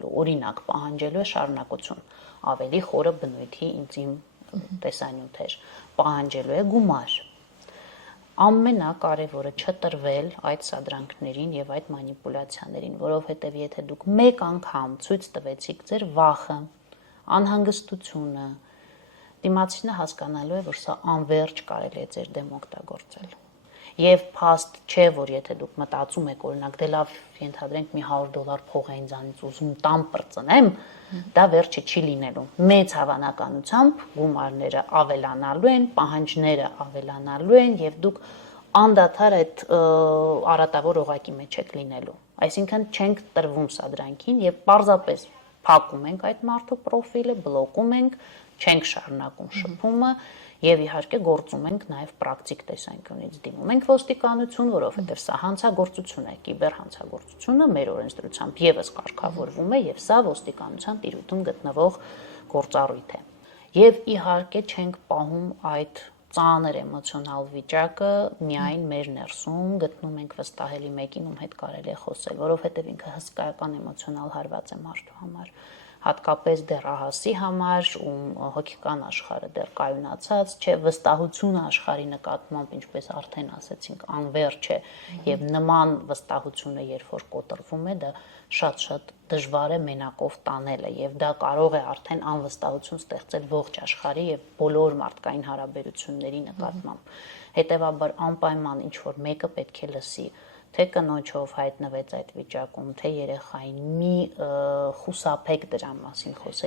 օրինակ պահանջելու է շարունակություն, ավելի խորը բնույթի ինտիմ տեսանյութեր, պահանջելու է գումար։ Ամենակարևորը չտրվել այդ սադրանքներին եւ այդ մանիպուլյացիաներին, որովհետեւ եթե դուք մեկ անգամ ցույց տվեցիք ձեր վախը, անհանգստությունը, դիմացինը հասկանալու է, որ սա անվերջ կարելի է ձեր դեմ օգտագործել։ Եվ փաստ չէ, որ եթե դուք մտածում եք, օրինակ, դե լավ, ենթադրենք մի $100 փող է ինձանից ուզում տամ պրծնեմ, դա վերջը չի լինելու։ Մեծ հավանականությամբ գումարները ավելանալու են, պահանջները ավելանալու են եւ դուք անդադար այդ արատավոր օղակի մեջ եք լինելու։ Այսինքն չենք տրվում սադրանքին եւ պարզապես փակում ենք այդ մարդու պրոֆիլը, բլոկում ենք, չենք շարունակում շփումը եւ իհարկե գործում ենք նաեւ պրակտիկ տեսանկյունից դիմում ենք ոստիկանություն, որովհետեւ սա հանցագործություն է, կիբերհանցագործությունը մեր օրենսդրությամբ եւս կարգավորվում է եւ սա ոստիկանության տիրույթում գտնվող գործառույթ է։ Եվ իհարկե չենք պահում այդ ծանր էմոցիոնալ վիճակը միայն մեր ներսում, գտնում ենք վստահելի մեկին, ում հետ կարելի է խոսել, որովհետեւ ինքը հսկայական էմոցիոնալ հարված է մարդու համար, հատկապես դեռահասի համար, ում հոգեկան աշխարհը դեռ կայունացած չէ, վստահությունը աշխարհի նկատմամբ, ինչպես արդեն ասացինք, անվերջ է եւ նման վստահությունը, երբ որ կոտրվում է, դա շատ-շատ դժվար է մենակով տանելը եւ դա կարող է արդեն անվստահություն ստեղծել ողջ աշխարհի եւ բոլոր մարդկային հարաբերությունների նկատմամբ։ Հետևաբար անպայման ինչ որ մեկը պետք է լսի, թե կնոջով հայտնվեց այդ վիճակում, թե երեխային, մի խուսափեք դրա մասին խոսել